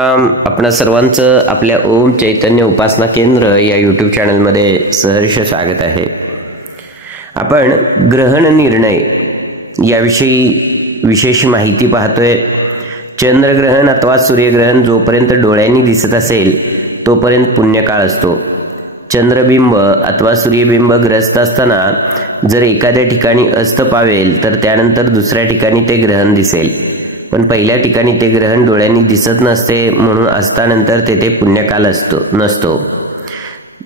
आपणा सर्वांचं आपल्या ओम चैतन्य उपासना केंद्र या यूट्यूब चॅनलमध्ये सहर्ष स्वागत आहे। आपण ग्रहण निर्णय याविषयी विशेष माहिती पाहतोय। चंद्रग्रहण अथवा सूर्यग्रहण जोपर्यंत डोळ्यांनी दिसत असेल तोपर्यंत पुण्यकाळ असतो। चंद्रबिंब अथवा सूर्यबिंब ग्रस्त असताना जर एखाद्या ठिकाणी अस्त पावेल तर त्यानंतर दुसऱ्या ठिकाणी ते ग्रहण दिसेल, पण पहिल्या ठिकाणी ते ग्रहण डोळ्यांनी दिसत नसते, म्हणून अस्तानंतर तेथे पुण्यकाल नसतो।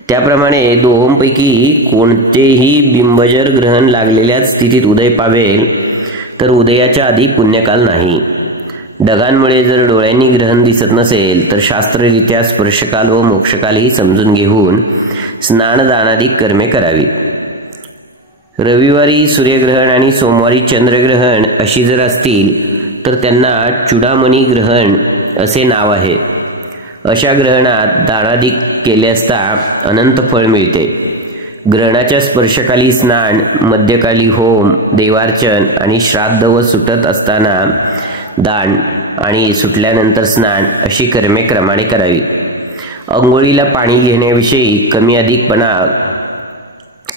त्याप्रमाणे दोहोंपैकी कोणतेही बिंब जर ग्रहण लागलेल्या स्थितीत उदय पावेल तर उदयाच्या आधी पुण्यकाल नाही। ढगांमुळे जर डोळ्यांनी ग्रहण दिसत नसेल तर शास्त्ररीत्या स्पर्शकाल व मोक्षकालही समजून घेऊन स्नानदानादिक कर्मे करावीत। रविवारी सूर्यग्रहण आणि सोमवारी चंद्रग्रहण अशी जर असतील तर त्यांना चूडामणी ग्रहण असे नाव आहे। अशा ग्रहणात दानादिक केले असता अनंत फळ मिळते। ग्रहणाच्या स्पर्शकाली स्नान, मध्यकाली होम, देवार्चन आणि श्राद्ध व सुटत असताना दान आणि सुटल्यानंतर स्नान अशी कर्मे क्रमाने करावीत। अंघोळीला पाणी घेण्याविषयी कमी अधिकपणा,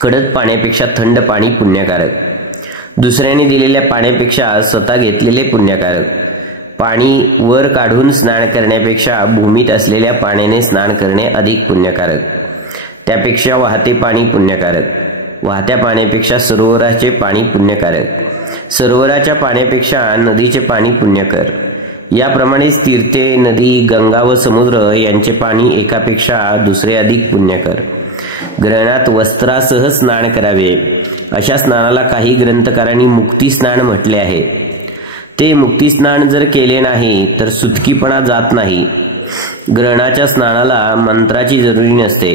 कडक पाण्यापेक्षा थंड पाणी पुण्यकारक, दुसऱ्याने दिलेल्या पाण्यापेक्षा स्वतः घेतलेले पुण्यकारक, पाणी वर काढून स्नान करण्यापेक्षा भूमीत असलेल्या पाण्याने स्नान करणे अधिक पुण्यकारक, त्यापेक्षा वाहते पाणी पुण्यकारक, वाहत्या पाण्यापेक्षा सरोवराचे पाणी पुण्यकारक, सरोवराच्या पाण्यापेक्षा नदीचे पाणी पुण्यकर। याप्रमाणे तीर्थे, नदी, गंगा व समुद्र यांचे पाणी एकापेक्षा दुसरे अधिक पुण्यकर। ग्रहणात वस्त्रासह स्नान करावे। अशा स्नानाला काही ग्रंथकारांनी मुक्ती स्नान म्हटले आहे। ते मुक्ती स्नान जर केले नाही तर सुटकीपणा जात नाही। ग्रहणाच्या स्नानाला मंत्राची जरुरी नसते।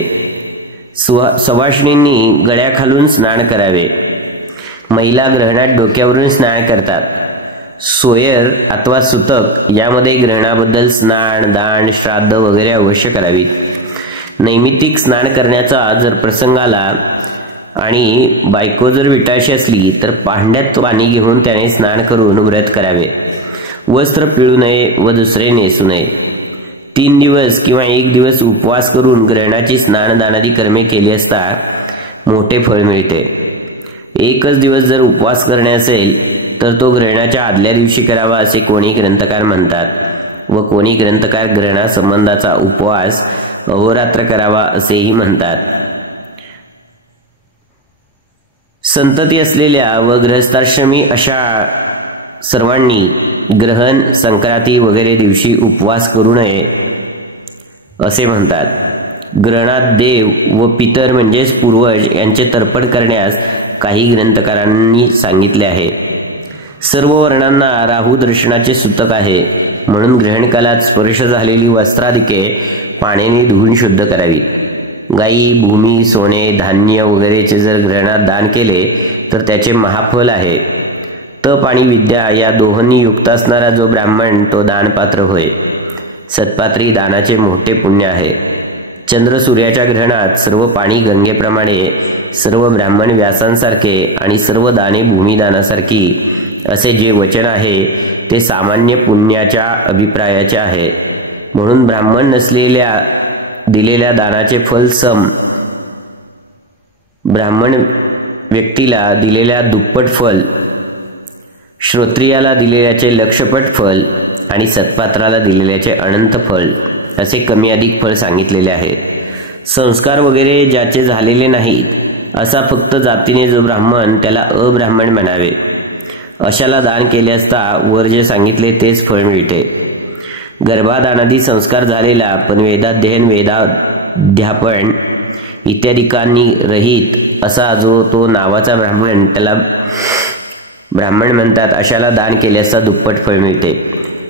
सवाष्णींनी गळ्याखालून स्नान करावे। महिला ग्रहणात डोक्यावरून स्नान करतात। सोयर अथवा सुतक यामध्ये ग्रहणाबद्दल स्नान, दान, श्राद्ध वगैरे अवश्य करावीत। नैमित्तिक स्नान करण्याचा जर प्रसंग आला आणि बायको जर विटाळशी असली तर पांड्यात पाणी घेऊन त्याने स्नान करून व्रत करावे। वस्त्र पिळू नये व दुसरे नेसू नये। 3 दिवस किंवा 1 दिवस उपवास करून ग्रहणाची स्नानदानादी कर्मे केली असता मोठे फळ मिळते। एकच दिवस जर उपवास करणे असेल तर तो ग्रहणाच्या आदल्या दिवशी करावा असे कोणी ग्रंथकार म्हणतात व कोणी ग्रंथकार ग्रहणा संबंधाचा उपवास अहोरात्र करावा असेही म्हणतात। संतती असलेल्या व गृहस्थाश्रमी अशा सर्वांनी ग्रहण, संक्रांती वगैरे दिवशी उपवास करू नये असे म्हणतात। ग्रहणात देव व पितर म्हणजेच पूर्वज यांचे तर्पण करण्यास काही ग्रंथकारांनी सांगितले आहे। सर्व वर्णांना राहू दर्शनाचे सूतक आहे, म्हणून ग्रहणकालात स्पर्श झालेली वस्त्रादिके पाण्याने धुवून शुद्ध करावी। गायी, भूमी, सोने, धान्य वगैरेचे जर ग्रहणात दान केले तर त्याचे महाफल आहे। तप आणि विद्या या दोहोंनी युक्त असणारा जो ब्राह्मण तो दानपात्र होय। सत्पात्री दानाचे मोठे पुण्य आहे। चंद्र सूर्याच्या ग्रहणात सर्व पाणी गंगेप्रमाणे, सर्व ब्राह्मण व्यासांसारखे आणि सर्व दाने भूमिदानासारखी असे जे वचन आहे ते सामान्य पुण्याच्या अभिप्रायाचे आहे। म्हणून ब्राह्मण नसलेल्या दिलेल्या दानाचे फल सम, ब्राह्मण व्यक्तीला दिलेल्या दुप्पट फल, श्रोत्रियाला दिलेल्याचे लक्षपट फल आणि सत्पात्राला दिलेल्याचे अनंत फल असे कमी अधिक फळ सांगितलेले आहे। संस्कार वगैरे ज्याचे झालेले नाहीत असा फक्त जातीने जो ब्राह्मण त्याला अब्राह्मण म्हणावे। अशाला दान केले असता वर जे सांगितले तेच फळ मिळते। गर्भाधानादी संस्कार झालेला पण वेदाध्ययन, वेदाध्यापन इत्यादिकांनी रहित असा जो तो नावाचा ब्राह्मण त्याला ब्राह्मण म्हणतात। अशाला दान केले असता दुप्पट फळ मिळते।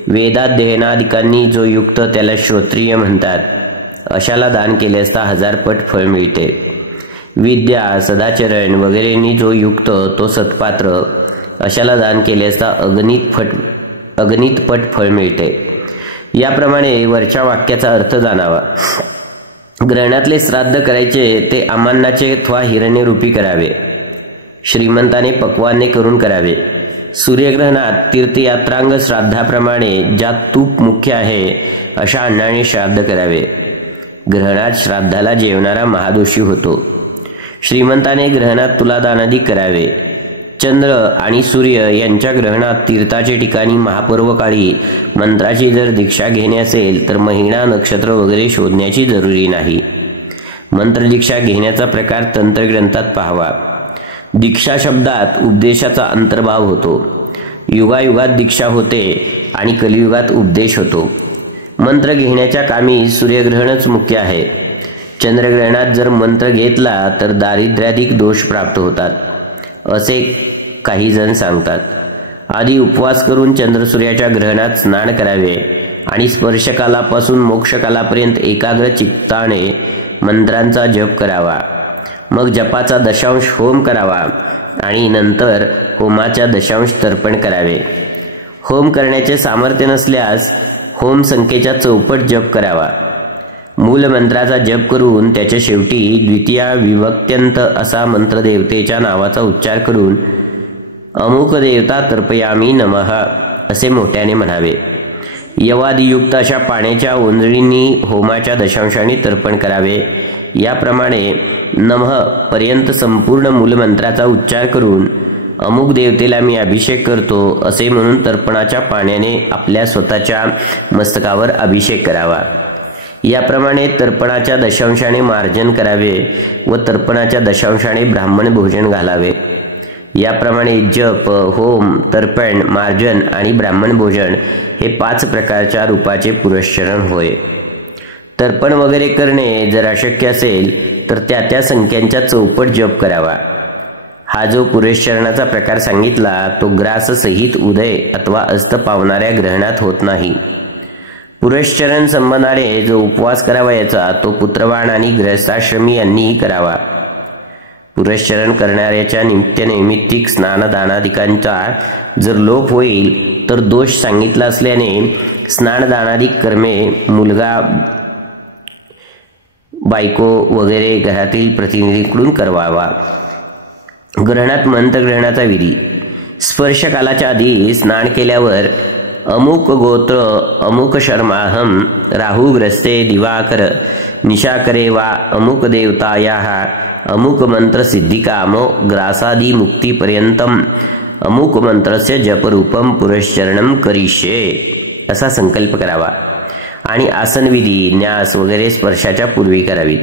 वेदाध्ययनादिकांनी जो युक्त त्याला श्रोत्रिय म्हणतात। अशाला दान केले असता 1000 पट फळ मिळते। विद्या, सदाचरण वगैरेंनी जो युक्त तो सत्पात्र, अशाला दान केले असता अगणित पट फळ मिळते। याप्रमाणे वरच्या वाक्याचा अर्थ जाणावा। ग्रहणातले श्राद्ध करायचे ते अमान्नाचे अथवा हिरण्यरूपी करावे। श्रीमंताने पक्वाने करून करावे। सूर्यग्रहणात तीर्थयात्रांग श्राद्धाप्रमाणे ज्यात तूप मुख्य आहे अशा अन्नाने श्राद्ध करावे. ग्रहणात श्राद्धाला जेवणारा महादोषी होतो. श्रीमंताने ग्रहणात तुलादानादिक करावे. चंद्र आणि सूर्य यांच्या ग्रहणात तीर्थाचे ठिकाणी महापर्वकाळी मंत्राची जर दीक्षा घेणे असेल तर महिना नक्षत्र वगैरे शोधण्याची जरुरी नाही. मंत्रदीक्षा घेण्याचा प्रकार तंत्रग्रंथात पाहावा. दीक्षा शब्दात उपदेशाचा अंतर्भाव होतो. युगायुगात दीक्षा होते आणि कलियुगात उपदेश होतो. मंत्र घेण्याच्या कामी सूर्यग्रहणच मुख्य आहे. चंद्रग्रहणात जर मंत्र घेतला तर दारिद्र्याधिक दोष प्राप्त होतात असे काही जण सांगतात. आधी उपवास करून चंद्रसूर्याच्या ग्रहणात स्नान करावे आणि स्पर्शकालापासून मोक्षकालापर्यंत एकाग्र चित्ताने मंत्रांचा जप करावा. मग जपाचा दशांश होम करावा आणि नंतर होमाच्या दशांश तर्पण करावे. होम करण्याचे सामर्थ्य नसल्यास होम संख्येच्या चौपट जप करावा. मूल मंत्राचा जप करून त्याच्या शेवटी द्वितीया विभक्त्यंत असा मंत्र देवतेच्या नावाचा उच्चार करून अमुक देवता तर्पयामी नमः असे मोठ्याने म्हणावे. यवादियुक्त अशा पाण्याच्या ओंजळींनी होमाच्या दशांशाने तर्पण करावे. याप्रमाणे नमः पर्यंत संपूर्ण मूलमंत्राचा उच्चार करून अमुक देवतेला मी अभिषेक करतो असे म्हणून तर्पणाच्या पाण्याने आपल्या स्वतःच्या मस्तकावर अभिषेक करावा. याप्रमाणे तर्पणाच्या दशांशाने मार्जन करावे व तर्पणाच्या दशांशाने ब्राह्मण भोजन घालावे. याप्रमाणे जप, होम, तर्पण, मार्जन आणि ब्राह्मण भोजन हे 5 प्रकारच्या रूपाचे पुरस्चरण होय. तर्पण वगैरे करणे जर अशक्य असेल तर त्या संख्यांच्या चौपट जप करावा. हा जो पुरस्चरणाचा प्रकार सांगितला तो ग्रास सहित उदय अथवा अस्त पावणाऱ्या ग्रहणात होत नाही. पुरस्चरण संबंधाने जो उपवास करावयाचा तो पुत्रवान आणि गृहस्थाश्रमी यांनीही करावा. पुरस्चरण करणाऱ्याच्या नित्यनैमित्तिक स्नानदानादिकांचा जर लोप होईल तर दोष सांगितला असल्याने स्नानदानादिक कर्मे मुलगा, बायको वगैरे घरातील प्रतिनिधींकडून करवावा. ग्रहणात मंत्रग्रहणाचा विधी. स्पर्शकालाच्या आधी स्नान केल्यावर अमुक गोत्र अमुक शर्माहम राहुग्रस्ते दिवाकर निशाकरे वा अमुक देवतायाः अमुक मंत्र सिद्धिकामो ग्रासादी मुक्तीपर्यंतम अमुक मंत्रस्य जपरूपम पुरस्चरणम करिष्ये असा संकल्प करावा आणि आसनविधी, न्यास वगैरे स्पर्शाच्या पूर्वी करावी.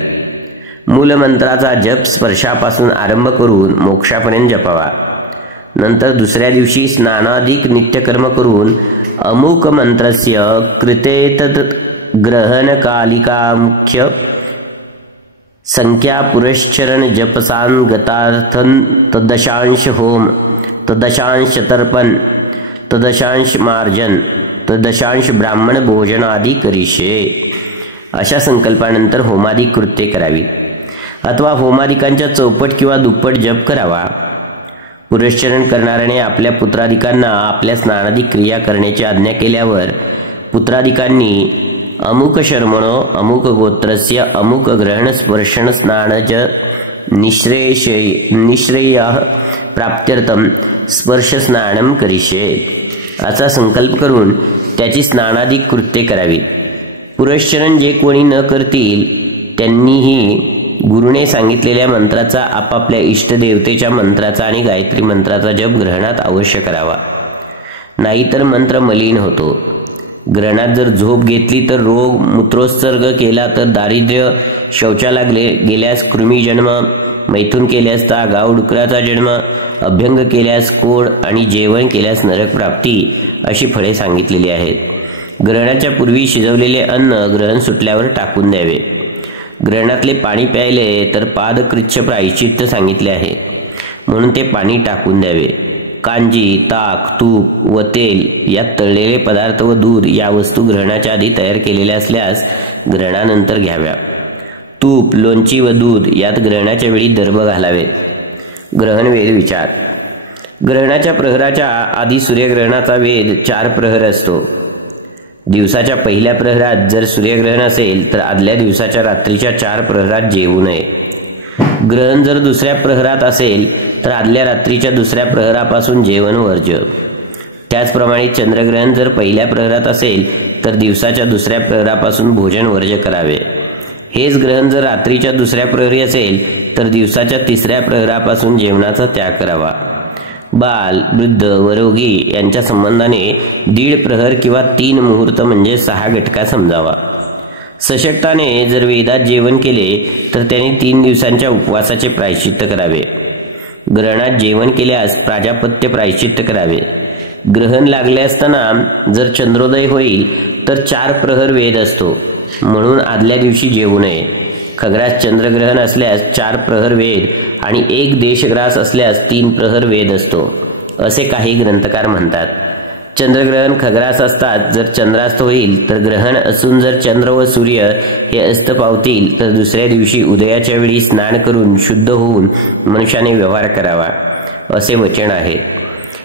मूलमंत्राचा जप स्पर्शापासून आरंभ करून मोक्षापर्यंत जपावा. नंतर दुसऱ्या दिवशी स्नानाधिक नित्यकर्म करून अमुक मंत्रस्य कृते तत् ग्रहणकालिका मुख्य संख्या पुरस्चरण जपसान गतार्थन तदशांश होम, तदशांश तर्पण, तदशांश मार्जन, तदशांश ब्राह्मण भोजन आदी करिष्ये अशा संकल्पानंतर होमादी कृत्ये करावी अथवा होमादिकांच्या चौपट किंवा दुप्पट जप करावा. पुरस्चरण करणाऱ्याने आपल्या पुत्रादिकांना आपल्या स्नानादी क्रिया करण्याची आज्ञा केल्यावर पुत्रादिकांनी अमुक शर्मणो अमुक गोत्रस्य अमुक ग्रहण स्पर्शन स्नानज निश्रेय प्राप्त्यर्थम स्पर्श स्नानम करिष्ये असा संकल्प करून त्याची स्नानादिक कृत्ये करावी. पुरस्चरण जे कोणी न करतील त्यांनीही गुरुने सांगितलेल्या मंत्राचा आपापल्या इष्टदेवतेच्या मंत्राचा आणि गायत्री मंत्राचा जप ग्रहणात अवश्य करावा. नाहीतर मंत्र मलिन होतो. ग्रहणात जर झोप घेतली तर रोग, मूत्रोत्सर्ग केला तर दारिद्र्य, शौचाला गेल्यास कृमीजन्म, मैथून केल्यास ताग, गावडुकराचा जन्म, अभ्यंग केल्यास कोड आणि जेवण केल्यास नरक प्राप्ती अशी फळे सांगितलेली आहेत. ग्रहणाच्या पूर्वी शिजवलेले अन्न ग्रहण सुटल्यावर टाकून द्यावे. ग्रहणातले पाणी प्यायले तर पादकृच्छ प्रायश्चित्त सांगितले आहे म्हणून ते पाणी टाकून द्यावे. कांजी, ताक, तूप व तेल यात तळलेले पदार्थ व दूध या वस्तू ग्रहणाच्या आधी तयार केलेल्या असल्यास ग्रहणानंतर घ्याव्या. तूप, लोणची व दूध यात ग्रहणाच्या वेळी दर्भ घालावेत. ग्रहण वेद विचार. ग्रहणाच्या प्रहराच्या आधी सूर्यग्रहणाचा वेद 4 प्रहर असतो. दिवसाच्या पहिल्या प्रहरात जर सूर्यग्रहण असेल तर आदल्या दिवसाच्या रात्रीच्या 4 प्रहरात जेवू नये. ग्रहण जर दुसऱ्या प्रहरात असेल तर आदल्या रात्रीच्या दुसऱ्या प्रहरापासून जेवण वर्ज्य. त्याचप्रमाणे चंद्रग्रहण जर पहिल्या प्रहरात असेल तर दिवसाच्या दुसऱ्या प्रहरापासून भोजन वर्ज्य करावे. हेच ग्रहण जर रात्रीच्या दुसऱ्या प्रहरी असेल तर दिवसाच्या तिसऱ्या प्रहरापासून जेवणाचा त्याग करावा. बाल, वृद्ध व रोगी यांच्या संबंधाने 1.5 प्रहर किंवा 3 मुहूर्त म्हणजे 6 घटका समजावा. सशक्ताने जर वेदात जेवण केले तर त्याने 3 दिवसांच्या उपवासाचे प्रायश्चित्त करावे. ग्रहणात जेवण केल्यास प्राजापत्य प्रायश्चित्त करावे. ग्रहण लागले असताना जर चंद्रोदय होईल तर 4 प्रहर वेद असतो, म्हणून आदल्या दिवशी जेवू नये. खग्रास चंद्रग्रहण असल्यास 4 प्रहर वेद आणि 1 देशग्रास असल्यास 3 प्रहर वेद असतो, असे काही ग्रंथकार म्हणतात. चंद्रग्रहण खग्रास असतात जर चंद्रास्त होईल तर ग्रहण असून जर चंद्र व सूर्य हे अस्त पावतील तर दुसऱ्या दिवशी उदयाच्या वेळी स्नान करून शुद्ध होऊन मनुष्याने व्यवहार करावा, असे वचन आहे.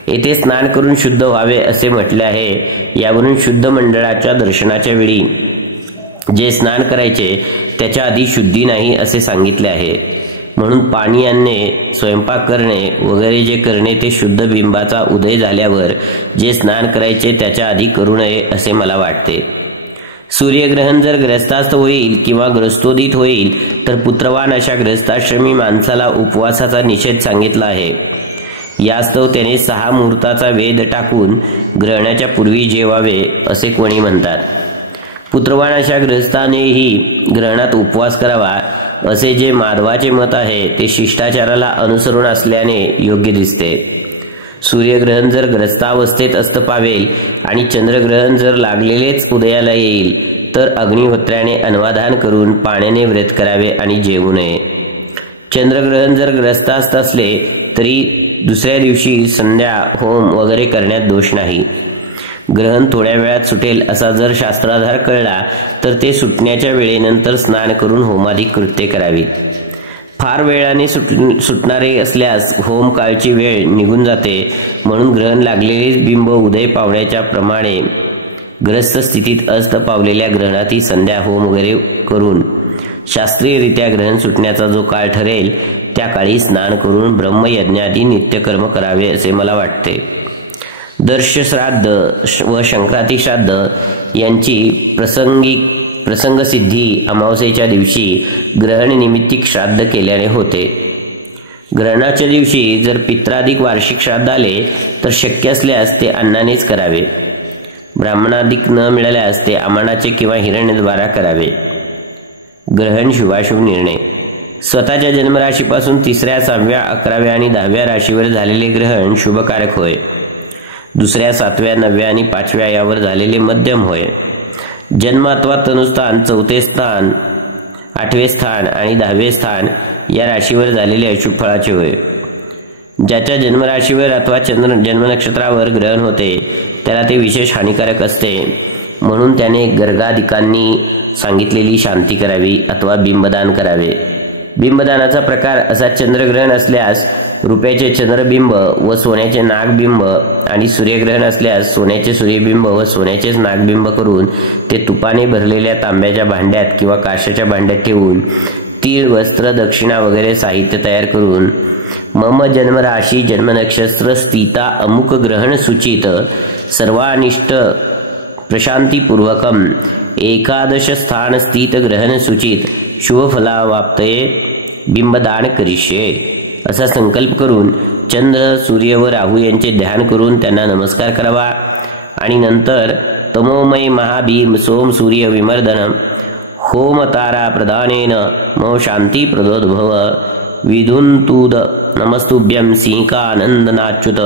येथे स्नान करून शुद्ध व्हावे असे म्हटले आहे. यावरून शुद्ध मंडळाच्या दर्शनाच्या वेळी जे स्नान करायचे त्याच्या आधी शुद्धी नाही असे सांगितले आहे. म्हणून पाणी आणणे, स्वयंपाक करणे वगैरे जे करणे ते शुद्ध बिंबाचा उदय झाल्यावर जे स्नान करायचे त्याच्या आधी करू नये असे मला वाटते. सूर्यग्रहण जर ग्रस्तास्त होईल किंवा ग्रस्तोदित होईल तर पुत्रवान अशा ग्रस्ताश्रमी माणसाला उपवासाचा निषेध सांगितला आहे. यास्तव त्याने 6 मुहूर्ताचा वेद टाकून ग्रहणाच्या पूर्वी जेवावे असे कोणी म्हणतात. पुत्रवान अशा ग्रस्तानेही ग्रहणात उपवास करावा असे जे माधवाचे मत आहे ते शिष्टाचाराला अनुसरून असल्याने योग्य दिसते. सूर्यग्रहण जर ग्रस्तावस्थेत अस्त पावेल आणि चंद्रग्रहण जर लागलेलेच उदयाला येईल तर अग्निहोत्र्याने अन्वाधान करून पाण्याने व्रत करावे आणि जेवू नये. चंद्रग्रहण जर ग्रस्तास्त असले तरी दुसऱ्या दिवशी संध्या होम वगैरे करण्यात दोष नाही. ग्रहण थोड्या वेळात सुटेल असा जर शास्त्राधार कळला तर ते सुटण्याच्या वेळेनंतर स्नान करून होमाधिक कृत्ये करावीत. फार वेळाने सुटणारे असल्यास होम काळची वेळ निघून जाते, म्हणून ग्रहण लागलेलेच बिंब उदय पावण्याच्या प्रमाणे ग्रस्त स्थितीत अस्त पावलेल्या ग्रहणातही संध्या होम वगैरे करून शास्त्रीयरित्या ग्रहण सुटण्याचा जो काळ ठरेल त्या काळी स्नान करून ब्रह्मयज्ञादी नित्यकर्म करावे असे मला वाटते. दर्श श्राद्ध व संक्रांती श्राद्ध यांची प्रसंगसिद्धी अमावस्येच्या दिवशी ग्रहण निमित्तिक श्राद्ध केल्याने होते. ग्रहणाच्या दिवशी जर पित्राधिक वार्षिक श्राद्ध आले तर शक्य असल्यास ते अन्नानेच करावे. ब्राह्मणाधिक न मिळाल्यास ते अमानाचे किंवा हिरण्यद्वारा करावे. ग्रहण शुभाशुभ निर्णय. स्वतःच्या जन्मराशीपासून 3ऱ्या, 6व्या, 11व्या आणि 10व्या राशीवर झालेले ग्रहण शुभकारक होय. 2ऱ्या, 7व्या, 9व्या आणि 5व्या यावर झालेले मध्यम होय. जन्म अथवा तनुस्थान 4थे स्थान, 8वे स्थान आणि 10वे स्थान या राशीवर झालेले अशुभ फळाचे होय. ज्याच्या जन्मराशीवर अथवा जन्मनक्षत्रावर ग्रहण होते त्याला ते विशेष हानिकारक असते, म्हणून त्याने गर्गाधिकांनी सांगितलेली शांती करावी अथवा बिंबदान करावे. बिंबदानाचा प्रकार असा: चंद्रग्रहण असल्यास रुपयाचे चंद्रबिंब व सोन्याचे नागबिंब आणि सूर्यग्रहण असल्यास सोन्याचे सूर्यबिंब व सोन्याचेच नागबिंब करून ते तुपाने भरलेल्या तांब्याच्या भांड्यात किंवा काशाच्या भांड्यात ठेवून तीळ, वस्त्र, दक्षिणा वगैरे साहित्य तयार करून मम जन्मराशी जन्मनक्षत्र स्थिता अमुक ग्रहण सूचित सर्वानिष्ट प्रशांतीपूर्वकम 11 स्थान स्थित ग्रहण सूचित शुभफलावाप्तये बिंबदान करिष्ये असा संकल्प करून चंद्र, सूर्य व राहू यांचे ध्यान करून त्यांना नमस्कार करावा आणि नंतर तमोमय महाभीम सोम सूर्य विमर्दन होम तारा प्रदानेन मो शांती प्रदोद्भव विधुन्तुद नमस्तुभ्यं सिंहानंदनाच्युत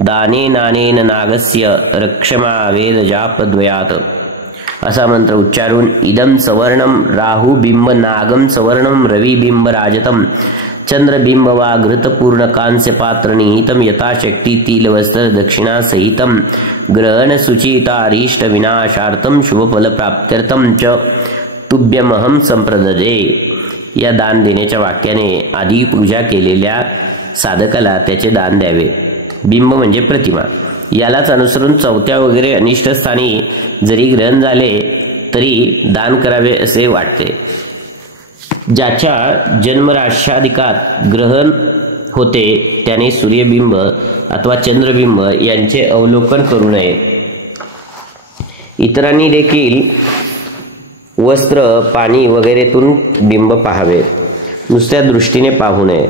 दाने नानेन नागस्य रक्षमा वेद जापद्वयात असा मंत्र उच्चारून इदम सवर्णम राहू बिंब नागम सवर्णम रवी बिंब राजतम चंद्रबिंब वा घृतपूर्ण कांस्य पात्र निहितम यथाशक्ती तिल वस्त्र दक्षिणा सहितम ग्रहण सुचितारिष्ट विनाशार्थम शुभफल प्राप्त्यर्थम च तुभ्यमहम संप्रददे या दान देण्याच्या वाक्याने आधी पूजा केलेल्या साधकाला त्याचे दान द्यावे. बिंब म्हणजे प्रतिमा. यालाच अनुसरून 4थ्या वगैरे अनिष्ट स्थानी जरी ग्रहण झाले तरी दान करावे असे वाटते. ज्याच्या जन्मराश्याधिकात ग्रहण होते त्याने सूर्यबिंब अथवा चंद्रबिंब यांचे अवलोकन करू नये। इतरांनी देखील वस्त्र, पाणी वगैरेतून बिंब पाहावे, नुसत्या दृष्टीने पाहू नये।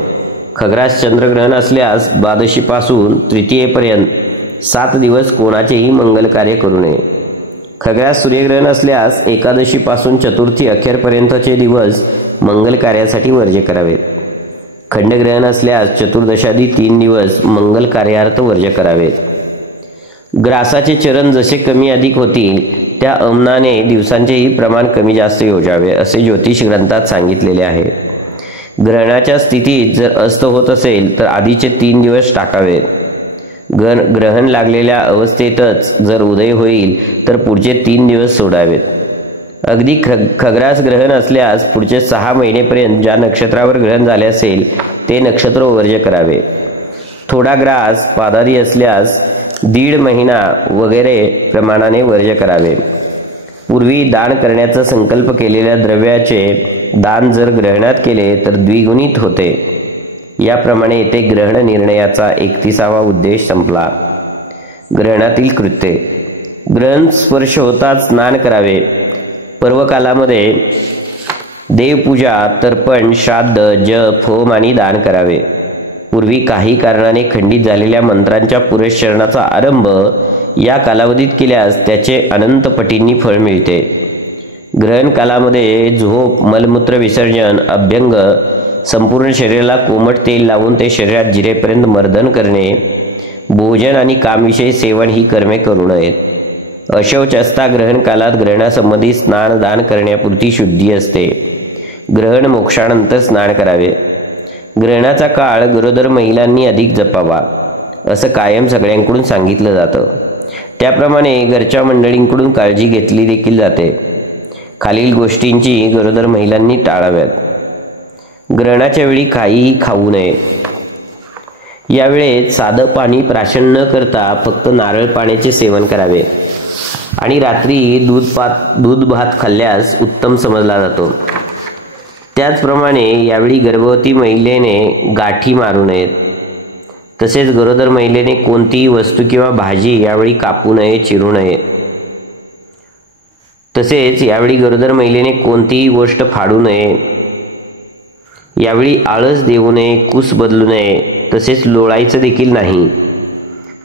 खग्रास चंद्रग्रहण असल्यास द्वादशीपासून तृतीयेपर्यंत 7 दिवस कोणाचेही मंगल कार्य करू नये। खग्रास सूर्यग्रहण असल्यास एकादशीपासून चतुर्थी अखेरपर्यंतचे दिवस मंगल कार्यासाठी वर्ज्य करावेत। खंडग्रहण असल्यास चतुर्दशादी 3 दिवस मंगल कार्यार्थ वर्ज्य करावेत। ग्रासाचे चरण जसे कमी अधिक होतील त्या अंमनाने दिवसांचेही प्रमाण कमी जास्त योजावे असे ज्योतिष ग्रंथात सांगितलेले आहे। ग्रहणाच्या स्थितीत जर अस्त होत असेल तर आधीचे 3 दिवस टाकावेत। ग्रहण लागलेल्या अवस्थेतच जर उदय होईल तर पुढचे 3 दिवस सोडावेत। अगदी खग्रास ग्रहण असल्यास पुढचे 6 महिनेपर्यंत ज्या नक्षत्रावर ग्रहण झाले असेल ते नक्षत्र वर्ज्य करावे। थोडा ग्रास पादारी असल्यास 1.5 महिना वगैरे प्रमाणाने वर्ज्य करावे। पूर्वी दान करण्याचा संकल्प केलेल्या द्रव्याचे दान जर ग्रहणात केले तर द्विगुणित होते। याप्रमाणे येथे ग्रहण निर्णयाचा 31वा उद्देश संपला। ग्रहणातील कृत्ये: ग्रहण स्पर्श होताच स्नान करावे। पर्वकालामध्ये देवपूजा, तर्पण, श्राद्ध, जप, होम आणि दान करावे। पूर्वी काही कारणाने खंडित झालेल्या मंत्रांच्या पुरस्चरणाचा आरंभ या कालावधीत केल्यास त्याचे अनंत पटींनी फळ मिळते। ग्रहण कालामध्ये झोप, मलमूत्र विसर्जन, अभ्यंग, संपूर्ण शरीराला कोमट तेल लावून ते शरीरात जिरेपर्यंत मर्दन करणे, भोजन आणि कामविषयी सेवन ही कर्मे करू नयेत। अशौच असता ग्रहण कालात ग्रहणासंबंधी स्नान दान करण्यापुरती शुद्धी असते। ग्रहण मोक्षानंतर स्नान करावे। ग्रहणाचा काळ गरोदर महिलांनी अधिक जपावा असं कायम सगळ्यांकडून सांगितलं जातं। त्याप्रमाणे घरच्या मंडळींकडून काळजी घेतली देखील जाते। खालील गोष्टींची गरोदर महिलांनी टाळाव्यात: ग्रहणाच्या वेळी काहीही खाऊ नये। यावेळेत साधं पाणी प्राशन न करता फक्त नारळ पाण्याचे सेवन करावे आणि रात्री दूध भात खाल्ल्यास उत्तम समजला जातो। त्याचप्रमाणे यावेळी गर्भवती महिलेने गाठी मारू नयेत। तसेच गरोदर महिलेने कोणतीही वस्तू किंवा भाजी यावेळी कापू नये, चिरू नये। तसेच यावेळी गरोदर महिलेने कोणतीही गोष्ट फाडू नये। यावेळी आळस देऊ नये, कुस बदलू नये, तसेच लोळायचं देखील नाही।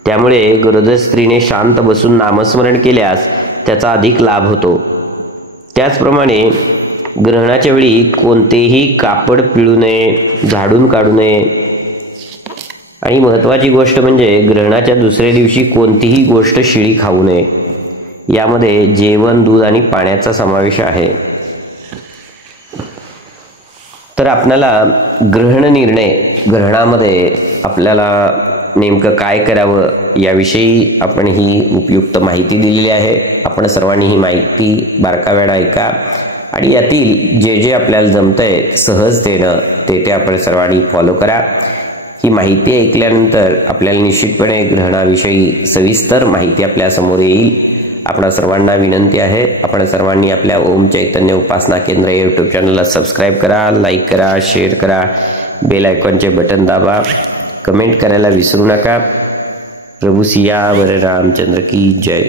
त्यामुळे गरोदर स्त्रीने शांत बसून नामस्मरण केल्यास त्याचा अधिक लाभ होतो। त्याचप्रमाणे ग्रहणाच्या वेळी कोणतेही कापड पिळू नये, झाडून काढू नये आणि महत्त्वाची गोष्ट म्हणजे ग्रहणाच्या दुसऱ्या दिवशी कोणतीही गोष्ट शिळी खाऊ नये। यामध्ये जेवण, दूध आणि पाण्याचा समावेश आहे। तर आपल्याला ग्रहण निर्णय, ग्रहणामध्ये आपल्याला नेमकं काय करावं याविषयी आपण ही उपयुक्त माहिती दिलेली आहे। आपण सर्वांनी ही माहिती बारकावेने ऐका आणि यातील जे जे आपल्याला जमतंय सहजतेनं ते आपण सर्वांनी फॉलो करा। ही माहिती ऐकल्यानंतर आपल्याला निश्चितपणे ग्रहणाविषयी सविस्तर माहिती आपल्या समोर येईल। आपणा सर्वांना विनंती आहे, आपण सर्वांनी आपल्या ओम चैतन्य उपासना केंद्र यूट्यूब चॅनलला सबस्क्राईब करा, लाईक करा, शेअर करा, बेल आयकॉनचे बटन दाबा, कमेंट करायला विसरू नका। प्रभू सियावर रामचंद्र की जय।